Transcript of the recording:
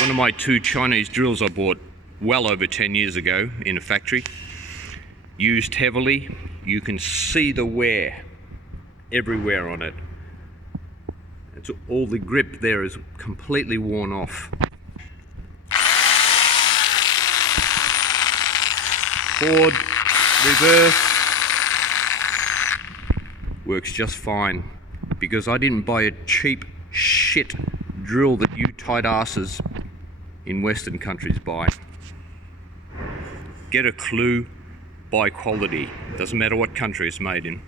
One of my two Chinese drills I bought well over 10 years ago in a factory. Used heavily. You can see the wear everywhere on it. It's all the grip there is completely worn off. Forward, reverse, works just fine because I didn't buy a cheap shit drill that you tight asses in Western countries buy. Get a clue, buy quality. Doesn't matter what country it's made in.